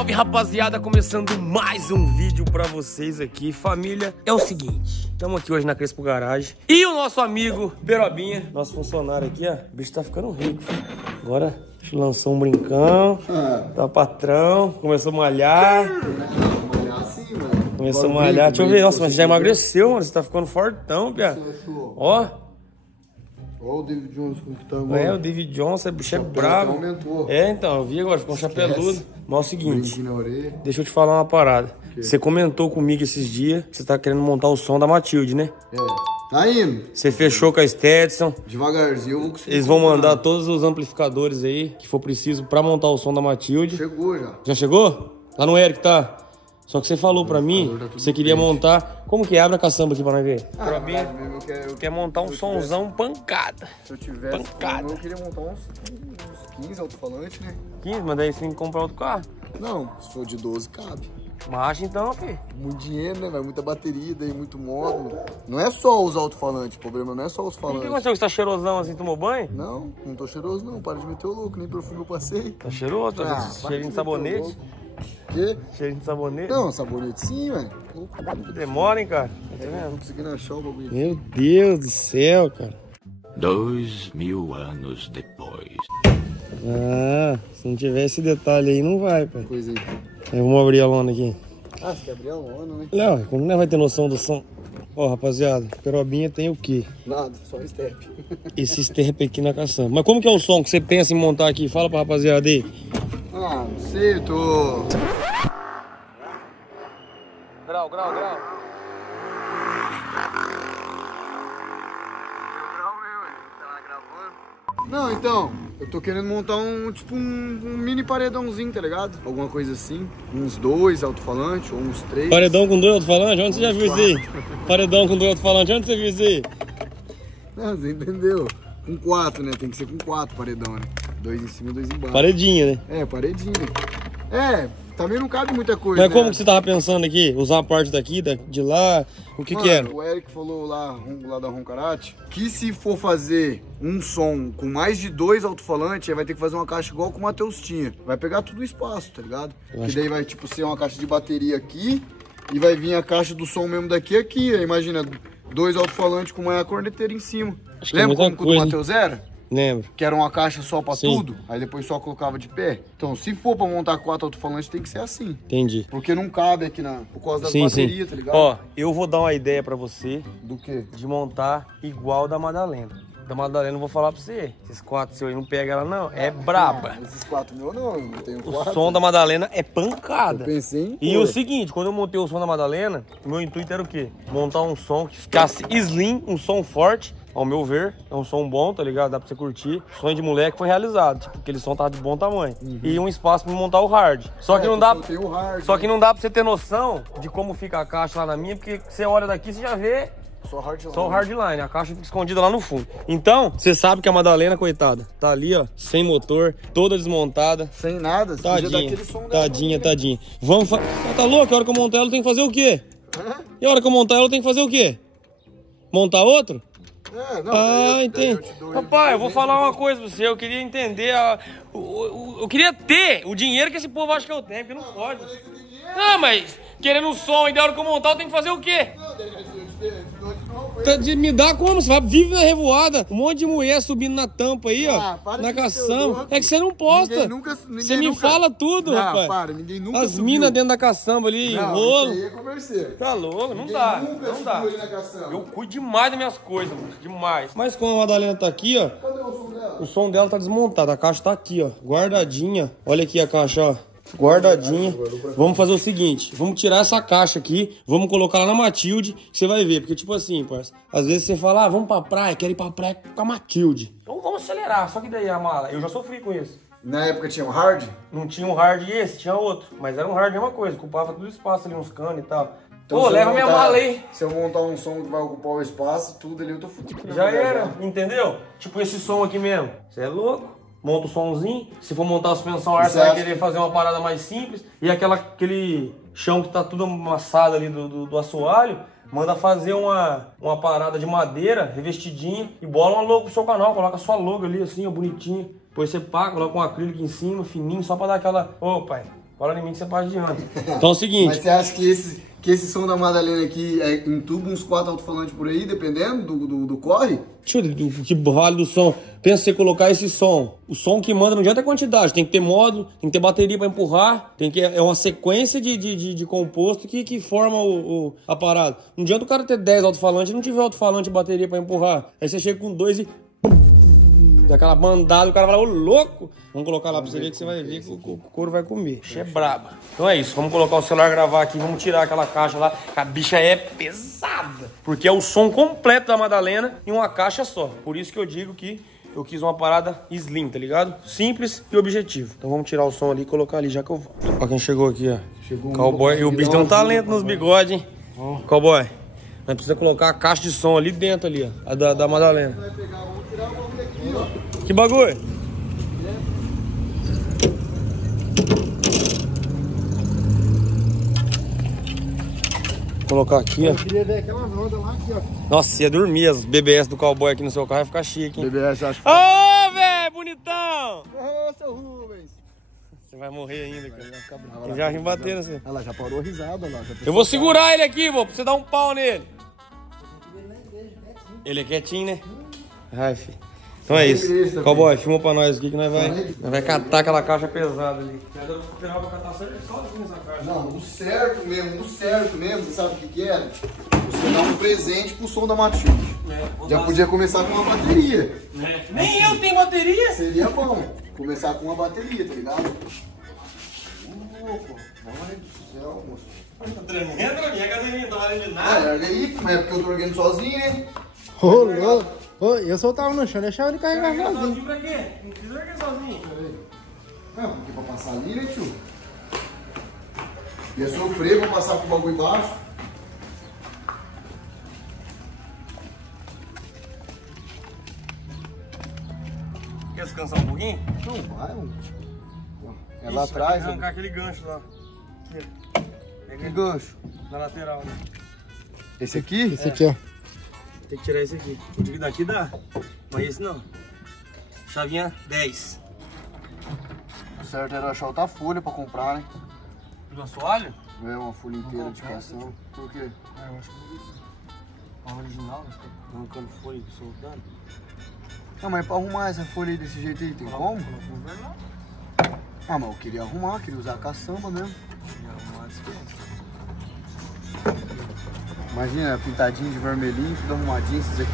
salve, rapaziada, começando mais um vídeo pra vocês aqui. Família, é o seguinte, estamos aqui hoje na Crespo Garage e o nosso amigo Berobinha, nosso funcionário aqui, ó, o bicho tá ficando rico, filho. Agora lançou um brincão, tá patrão, começou a malhar. Começou a malhar, deixa eu ver, nossa, mas você já emagreceu, mano, você tá ficando fortão, pia. Ó. Olha o David Jones como que tá agora. É, o David Jones, o bicho é brabo. Aumentou. É, então, eu vi agora, ficou um chapeludo. Mas é o seguinte, na orelha. deixa eu te falar uma parada. Você comentou comigo esses dias que você tá querendo montar o som da Matilde, né? É, tá indo. Você fechou com a Stetson. Devagarzinho eu vou conseguir. Eles vão mandar todos os amplificadores aí que for preciso pra montar o som da Matilde. Chegou já. Já chegou? Lá no Eric, tá? Só que você falou pra mim que você queria montar... Como que é? Abre a caçamba aqui pra nós ver. Eu quero montar um somzão pancada. Se eu tivesse, pancada. eu queria montar uns 15 alto-falantes, né? 15, mas daí você tem que comprar outro carro. Não, se for de 12 cabe. Macho então, filho. Muito dinheiro, né? Vai muita bateria, daí muito módulo. Não é só os alto-falantes, o problema não é só os O que falantes. aconteceu? Você tá cheirosão assim, tomou banho? Não, não tô cheiroso não, para de meter o louco, nem perfume eu passei. Tá cheiroso? Tá cheirinho de sabonete? Quê? Cheirinho de sabonete? Não, sabonete sim, velho. Demora, hein, cara? Tá Não vendo? consegui achar o bagulho. Meu Deus do céu, cara. 2000 anos depois. Ah, se não tiver esse detalhe aí, não vai, pai. Coisa aí. Vamos abrir a lona aqui. Ah, você quer abrir a lona, né? Não, como não vai ter noção do som? Ó, rapaziada, Perobinha tem o quê? Nada, só step. Esse step aqui na caçamba. Mas como que é o som que você pensa em montar aqui? Fala pra rapaziada aí. Ah, não sei, eu tô... Grau. Não, então, eu tô querendo montar tipo um mini paredãozinho, tá ligado? Alguma coisa assim, uns 2 alto-falantes ou uns 3. Paredão com 2 alto-falantes? Onde você já viu isso aí? Paredão com 2 alto-falantes? Onde você viu isso aí? Não, você entendeu? Com 4, né? Tem que ser com 4 paredão, né? 2 em cima, 2 embaixo. Paredinha, né? É, paredinha. É, também não cabe muita coisa, Mas né? como que você tava pensando aqui? Usar a parte daqui, de lá? O que Mano, que era? O Eric falou lá da Roncarate que se for fazer um som com mais de 2 alto-falantes, aí vai ter que fazer uma caixa igual que o Matheus tinha. Vai pegar tudo o espaço, tá ligado? Que daí vai tipo ser uma caixa de bateria aqui e vai vir a caixa do som mesmo daqui aqui. Aí imagina 2 alto-falantes com uma corneteira em cima. Acho que é Lembra muita como o do coisa, Matheus era? Lembro. Que era uma caixa só pra Sim. tudo, aí depois só colocava de pé. Então, se for pra montar 4 alto-falantes, tem que ser assim. Entendi. Porque não cabe aqui por causa das Sim. baterias, tá ligado? Ó, eu vou dar uma ideia pra você Do quê? de montar igual da Madalena. Da Madalena eu vou falar pra você. Esses 4 seus aí não pega ela não, é braba. Esses 4 mil não, eu não tenho O 4. som da Madalena é pancada. Eu pensei em E pôr. o seguinte, quando eu montei o som da Madalena, o meu intuito era o quê? Montar um som que ficasse slim, um som forte, ao meu ver. É um som bom, tá ligado? Dá pra você curtir. O sonho de moleque foi realizado. Tipo, aquele som tava de bom tamanho. E um espaço pra montar o hard. Só que não dá. Tem o hard, Só que não dá pra você ter noção de como fica a caixa lá na minha, porque você olha daqui, você já vê Só hardline. só o hardline. A caixa fica escondida lá no fundo. Então, você sabe que a Madalena, coitada, tá ali, ó, sem motor, toda desmontada. Sem nada, você podia dar Tadinha, aquele som dela tadinha, também, né? tadinha. Vamos tá louco? A hora que eu montar ela, eu tenho que fazer o quê? E a hora que eu montar ela, eu tenho que fazer o quê? Montar outro? É, não, Ah, entendi. Rapaz, eu vou falar uma coisa pra você. Eu queria entender. Eu queria ter o dinheiro que esse povo acha que eu tenho, porque não pode. Não, mas querendo um som e da hora que eu montar, eu tenho que fazer o quê? Me dá como? Você vai, vive na revoada. Um monte de mulher subindo na tampa aí, ó. para Na de meter o caçamba. louco. É que você não posta. Você me fala tudo, rapaz. Para, ninguém nunca As subiu. minas dentro da caçamba ali, Não, rolo. isso aí é converseiro. Tá louco, não Ninguém dá. nunca Não subiu dá. ali na caçamba. Eu cuido demais das minhas coisas, mano. Demais. Mas como a Madalena tá aqui, ó. Cadê o som dela? O som dela tá desmontado. A caixa tá aqui, ó. Guardadinha. Olha aqui a caixa, ó. Guardadinha. Vamos fazer o seguinte. Vamos tirar essa caixa aqui. Vamos colocar lá na Matilde. Que você vai ver. Porque, tipo assim, parça. Às vezes você fala, ah, vamos pra praia. Quero ir pra praia com a Matilde. Então vamos acelerar. Só que daí a mala. Eu já sofri com isso. Na época tinha um hard? Não tinha um hard esse, tinha outro. Mas era um hard a mesma coisa. Ocupava todo o espaço ali, uns canos e tal. Então, Pô, se eu leva minha montar- mala aí. Se eu montar um som que vai ocupar o espaço, tudo ali eu tô fudido. Já era, entendeu? Tipo esse som aqui mesmo. Você é louco? Monta o somzinho. Se for montar a suspensão ar, você vai querer fazer uma parada mais simples. E aquele chão que tá tudo amassado ali do assoalho, manda fazer uma parada de madeira, revestidinha, e bola uma logo pro seu canal. Coloca a sua logo ali, assim, ó, bonitinho. Depois você pá, coloca um acrílico em cima, fininho, só pra dar aquela... Ô, pai, Cola em mim que você passa de ano. Então é o seguinte... Mas você acha que esse som da Madalena aqui entuba uns 4 alto-falantes por aí, dependendo do corre? Tio, que vale do som. Pensa você colocar esse som. O som que manda não adianta a quantidade. Tem que ter módulo, tem que ter bateria pra empurrar. É uma sequência de composto que forma a parada. Não adianta o cara ter 10 alto-falantes e não tiver alto-falante e bateria pra empurrar. Aí você chega com 2 e... daquela bandada, o cara vai lá, ô louco! Vamos colocar lá pra você ver que você vai ver que o couro vai comer. A bicha é braba. Então é isso, vamos colocar o celular, gravar aqui, vamos tirar aquela caixa lá. A bicha é pesada, porque é o som completo da Madalena em uma caixa só. Por isso que eu digo que eu quis uma parada slim, tá ligado? Simples e objetivo. Então vamos tirar o som ali e colocar ali já que eu volto. Ó quem chegou aqui, ó. Chegou Cowboy. E o bicho tem um talento nos bigodes, hein? Cowboy. Nós precisamos colocar a caixa de som ali dentro, ali, ó. A da Madalena. Vai pegar, vamos tirar o bagulho aqui, ó. Que bagulho? Vou colocar aqui, ó. Eu queria ver aquela roda lá aqui, ó. Nossa, ia dormir as BBS do Cowboy aqui no seu carro, ia ficar chique, hein? BBS, acho que... Ô, velho, bonitão! Ô, seu Rubens! Você vai morrer ainda, cara. Vai ficar bravo. Ele já vem batendo assim. Olha lá, já parou a risada lá. Eu vou segurar ele aqui, vô, pra você dar um pau nele. Ele é quietinho, né? Ai, filho. Então é isso. Cowboy, filma pra nós aqui que nós vai catar aquela caixa pesada ali. Não, o certo mesmo, você sabe o que era? Você dá um presente pro som da Matilde. Já podia começar com uma bateria. Nem eu tenho bateria. Seria bom começar com uma bateria, tá ligado? Louco, mãe do céu, moço. Tá tremendo, minha academia, não tá valendo de nada. Olha aí, mas é porque eu tô organizando sozinho, né? Ô, louco. Ô, eu soltava no chão, deixava ele carregar sozinho. Pra quê? Não precisa erguer sozinho. Não, porque pra passar ali, né, tio? Ia sofrer pra passar pro bagulho embaixo. Quer descansar um pouquinho? Não vai, mano. É lá atrás. Arrancar aquele gancho lá. Aqui. Que gancho? Na lateral, né? Esse aqui? Esse aqui, ó. Tem que tirar esse aqui. O de daqui dá, mas esse não. Chavinha 10. O certo era achar outra folha pra comprar, né? Do assoalho? Não é uma folha inteira de cação. Por quê? Eu acho que a original, né? Arrancando folha e soltando. Não, mas pra arrumar essa folha aí desse jeito aí, tem como? Ah, mas eu queria arrumar, queria usar a caçamba mesmo. Imagina, pintadinho de vermelhinho, tudo arrumadinho, esses aqui,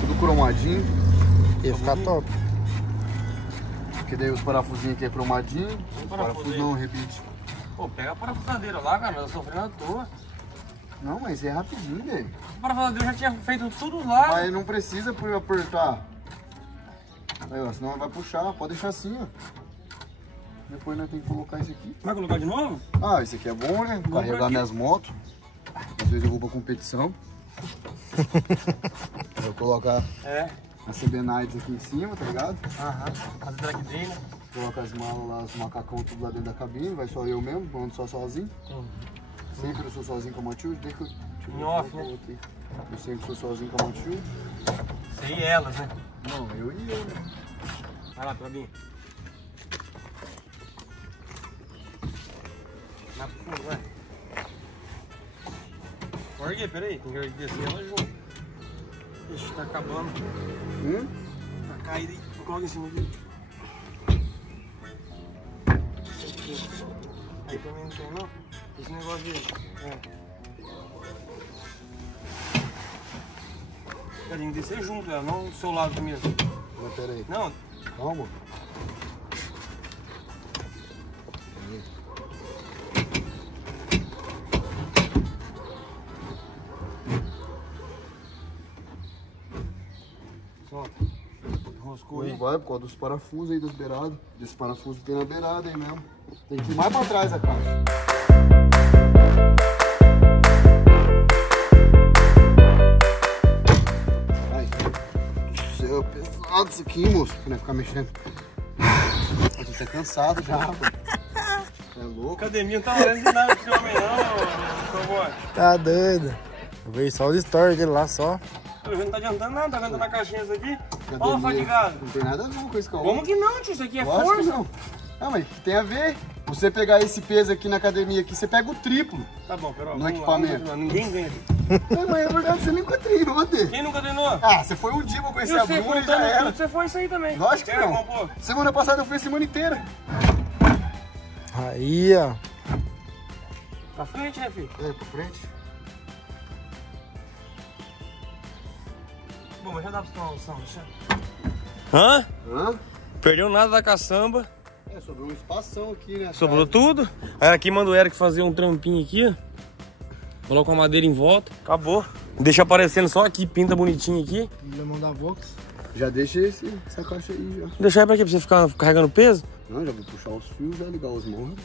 tudo cromadinho. Ia ficar top. Porque daí os parafusinhos aqui é cromadinho. Parafuso não, rebite. Pô, pega a parafusadeira lá, cara, eu tô sofrendo à toa. Não, mas é rapidinho, velho. A parafusadeira já tinha feito tudo lá. Mas não precisa por apertar. Aí, ó, senão vai puxar, pode deixar assim, ó. Depois nós temos que colocar isso aqui. Vai colocar de novo? Ah, esse aqui é bom, né? Carregar minhas motos. Às vezes eu vou pra competição. Vou colocar a CB Nights aqui em cima, tá ligado? Aham, fazer drag day, né? Coloca as malas lá, os macacão tudo lá dentro da cabine. Vai só eu mesmo, ando só sozinho. Sempre eu sou sozinho com a Matilde. Deixa eu em off, né? aqui. Eu sempre sou sozinho com a Matilde. Você e elas, né? Não, eu e eu, né? Vai lá, Trabinho. Vai pro fundo, vai. Ergue, peraí, tem que descer ela junto. Ixi, tá acabando. Tá caído aí, coloca em cima aqui. Aí também não tem não? Esse negócio de... Tem que descer junto, não do seu lado primeiro. Mas peraí. Não. Calma. Solta. Roscou aí. Não vai por causa dos parafusos aí das beiradas. Desse parafuso tem na beirada aí mesmo. Tem que ir mais pra trás a caixa. Céu, pesado isso aqui, moço, pra não ficar mexendo. Eu tô até cansado já, pô. É louco. Academia não tá valendo de nada esse homem não, Cowboy. Tá doido. Eu vejo só os stories dele lá só. Não tá adiantando nada, tá adiantando a caixinha isso aqui. Ó, fadigado. Não tem nada a ver com isso, calma. Como que não, tio? Isso aqui é Lógico que força. não. Ah, mas tem a ver. Você pegar esse peso aqui na academia aqui, você pega o triplo. Tá bom, Perol. No equipamento. Ninguém ganha. Não, mas é verdade, você nunca treinou, Dê. Quem nunca treinou? Ah, você foi um dia pra conhecer a Bruna e já era. Você foi isso aí também. Lógico que não. Semana passada eu fui a semana inteira. Aí, ó. Pra frente, né, filho? É, pra frente. Bom, mas já dá pra tomar uma noção, deixa. Hã? Hã? Perdeu nada da caçamba. É, sobrou um espação aqui, né? Sobrou tudo. Aí aqui manda o Eric fazer um trampinho aqui, ó. Coloca uma madeira em volta. Acabou. Deixa aparecendo só aqui, pinta bonitinho aqui. Lemão da Vox. Já deixa essa caixa aí já. Deixa aí pra quê? Pra você ficar carregando peso? Não, já vou puxar os fios, já ligar os morros.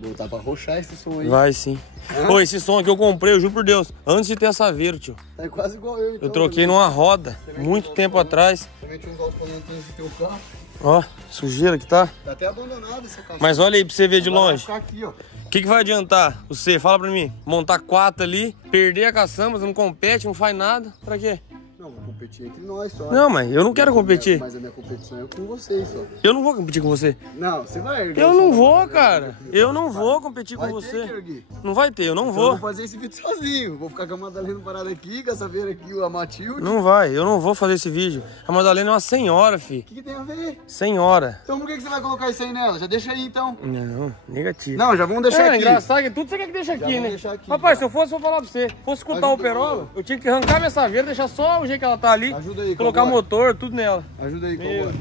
Voltar pra roxar esse som aí. Vai sim. Pô, esse som aqui eu comprei, eu juro por Deus, antes de ter essa Saveiro, tio. É quase igual eu, então. Eu troquei numa roda, muito tempo atrás. Também tinha uns alto-falantes no teu carro. Ó, sujeira que tá. Tá até abandonado essa caixa. Mas olha aí pra você ver de Agora longe. vai ficar aqui, ó. O que vai adiantar? Você, fala pra mim. Montar 4 ali, perder a caçamba, você não compete, não faz nada. Pra quê? Não, vou competir entre nós só. Não, mas eu não quero competir. Mas a minha competição é com vocês só. Eu não vou competir com você. Não, você vai erguer. Eu não vou, cara. Eu não vou competir com Vai você. ter que erguer. Não vai ter, eu não Eu vou. vou fazer esse vídeo sozinho. Vou ficar com a Madalena parada aqui, com essa veira aqui, a Matilde. Não vai, eu não vou fazer esse vídeo. A Madalena é uma senhora, fi. O que tem a ver? Senhora. Então por que você vai colocar isso aí nela? Já deixa aí então. Não, negativo. Não, já vamos deixar É aqui. engraçado que tudo você quer que deixa aqui, vamos né? deixar aqui, Rapaz, já. se eu fosse, eu vou falar pra você. Fosse escutar Ajuda o Perola, aí. eu tinha que arrancar minha saveira, deixar só o jeito que ela tá ali. Ajuda aí, colocar cowboy. motor, tudo nela. Ajuda aí, Meu cowboy.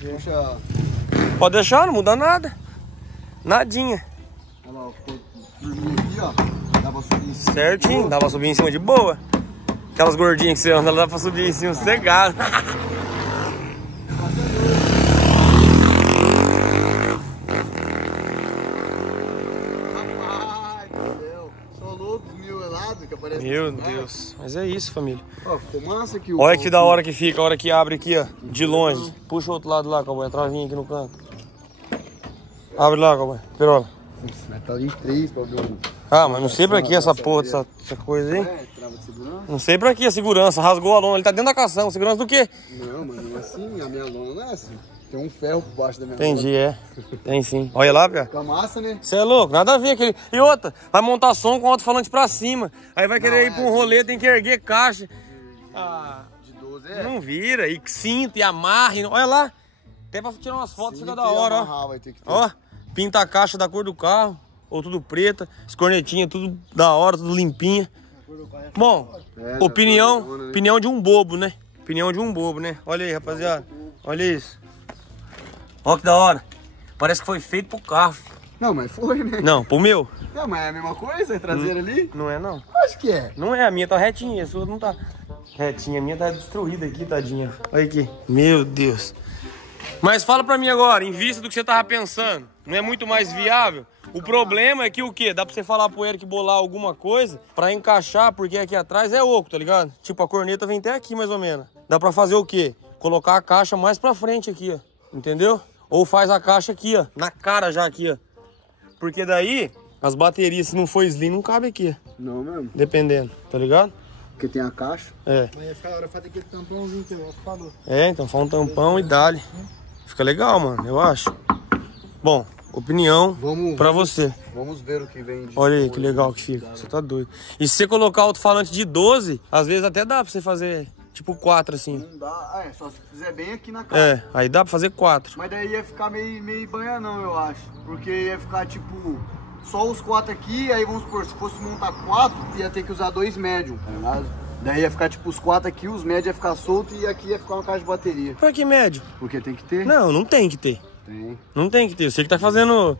Deus do céu. Puxa. Pode deixar, não muda nada. Nadinha. Olha lá, ficou firminho aqui, ó. Dá pra subir em cima. Certinho, dá pra subir em cima de boa. Aquelas gordinhas que você anda, dá pra subir em cima cegado. Rapaz do céu. Só louco, esmiolado que aparece. Meu nesse lugar. Deus. Mas é isso, família. Ó, ficou massa aqui. Olha que da hora que fica, a hora que abre aqui, ó. De longe. Puxa o outro lado lá, cowboy. A travinha aqui no canto. Abre lá, cowboy. Perola. Mas tá em 3 pra ver o... Ah, mas não sei pra que essa porra, essa coisa aí. É, trava de segurança. Não sei pra que a segurança. Rasgou a lona. Ele tá dentro da cação. Segurança do quê? Não, mas não é assim. A minha lona não é assim. Tem um ferro por baixo da minha Entendi, lona. é. Tem sim. Olha lá, Pia. Fica massa, né? Você é louco, nada a ver aquele. E outra, vai montar som com o alto-falante pra cima. Aí vai querer Não, ir pra um rolê, tem que erguer caixa. Ah, De 12 é. não vira. E cinta, e amarra. Olha lá. Até pra tirar umas fotos fica da hora, ó. Vai ter que ter. Ó, pinta a caixa da cor do carro. Ou tudo preta. As cornetinhas, tudo da hora, tudo limpinha. Bom, É, opinião, da cor, né? opinião de um bobo, né? Opinião de um bobo, né? Olha aí, rapaziada. Olha isso. Ó que da hora. Parece que foi feito pro carro. Filho. Não, mas foi, né? Não, pro meu. Não, mas é a mesma coisa? É traseira ali? Não é não. Acho que é. Não é, a minha tá retinha, a sua não tá retinha. A minha tá destruída aqui, tadinha. Olha aqui. Meu Deus. Mas fala pra mim agora, em vista do que você tava pensando, não é muito mais viável? O problema é que o quê? Dá pra você falar pro Eric bolar alguma coisa pra encaixar, porque aqui atrás é oco, tá ligado? Tipo, a corneta vem até aqui, mais ou menos. Dá pra fazer o quê? Colocar a caixa mais pra frente aqui, ó. Entendeu? Ou faz a caixa aqui, ó. Na cara já aqui, ó. Porque daí, as baterias, se não for slim, não cabe aqui, ó. Não mesmo. Dependendo, tá ligado? Porque tem a caixa. É. Mas ia ficar da hora fazer aquele tampãozinho que eu falou. É, então faz um tampão e dá-lhe. Fica legal, mano, eu acho. Bom, opinião pra você. Vamos ver o que vem de... Olha aí que legal que fica. Você tá doido. E se você colocar alto-falante de 12, às vezes até dá pra você fazer tipo 4 assim. Não dá. É, só se fizer bem aqui na caixa. É, aí dá pra fazer 4. Mas daí ia ficar meio banha não, eu acho. Porque ia ficar tipo... Só os 4 aqui, aí vamos supor, se fosse montar 4, ia ter que usar 2 médium, tá ligado? Daí ia ficar tipo os 4 aqui, os médios ia ficar solto e aqui ia ficar uma caixa de bateria. Pra que médio? Porque tem que ter? Não, não tem que ter. Tem. Não tem que ter. Você que tá fazendo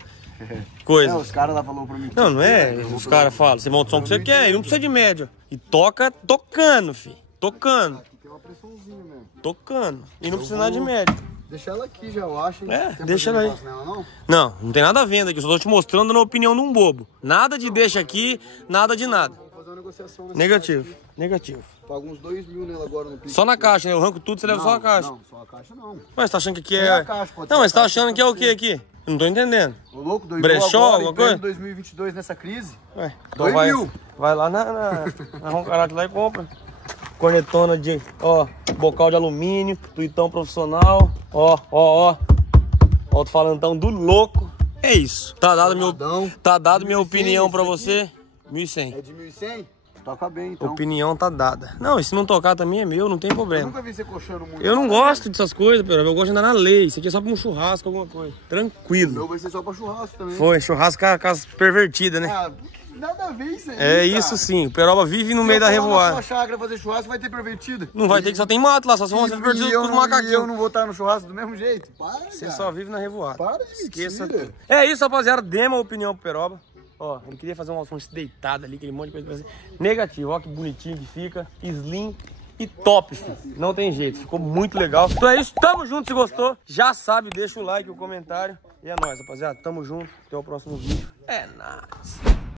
coisa. É, os caras lá falaram pra mim que Não, não é. eu vou Os caras falam, você monta o som que você quer, ele não precisa de média. E toca tocando, filho. Tocando. Aqui tem uma pressãozinha mesmo. Tocando. E não precisa nada de média. Deixa ela aqui já, eu acho. Hein? É, Quer deixa fazer ela aí. negócio nela, não? Não, não tem nada a venda aqui. Eu só tô te mostrando na opinião de um bobo. Nada de deixa aqui, nada de nada. Vou fazer uma negociação nessa Negativo, caixa aqui. negativo. Paga uns 2 mil nela agora no Pix. Só na caixa, né? Eu arranco tudo, você leva só a caixa. Não, só a caixa não. Mas você tá achando que aqui Sem é... a caixa, pode Não, ser mas você tá a caixa achando que é o pra que aqui? Eu não tô entendendo. Ô louco, 2 Brechó, mil agora, alguma em pleno coisa? 2022 nessa crise. Ué, 2 vai, mil. vai lá na Roncarate lá e compra. Cornetona de, ó, bocal de alumínio, tuitão profissional. Ó. Alto-falantão do louco. É isso. Tá dado minha opinião pra você. 1.100. É de 1.100? Toca bem, então. Opinião tá dada. Não, e se não tocar também é meu, não tem problema. Eu nunca vi você coxando muito. Eu não gosto dessas coisas, Peroba. Eu gosto de andar na lei. Isso aqui é só pra um churrasco, alguma coisa. Tranquilo. O meu vai ser só pra churrasco também. Foi, churrasco com as pervertidas, né? Ah, nada a ver isso aí, É isso sim. O Peroba vive no meio da revoada. Se eu for na sua chácara fazer churrasco, vai ter pervertido. Não vai ter, que só tem mato lá. Só vão ser pervertidos com os macaquinhos. Eu não vou estar no churrasco do mesmo jeito. Para, Você só vive na revoada. Para de Esqueça mentira. tudo. É isso, rapaziada. Dê uma opinião pro Peroba. Ó, ele queria fazer um Alfonso deitado ali, aquele monte de coisa. Negativo, ó que bonitinho que fica. Slim e top, filho. Não tem jeito, ficou muito legal. Então é isso, tamo junto. Se gostou, já sabe, deixa o like e o comentário. E é nóis, rapaziada. Tamo junto. Até o próximo vídeo. É nóis.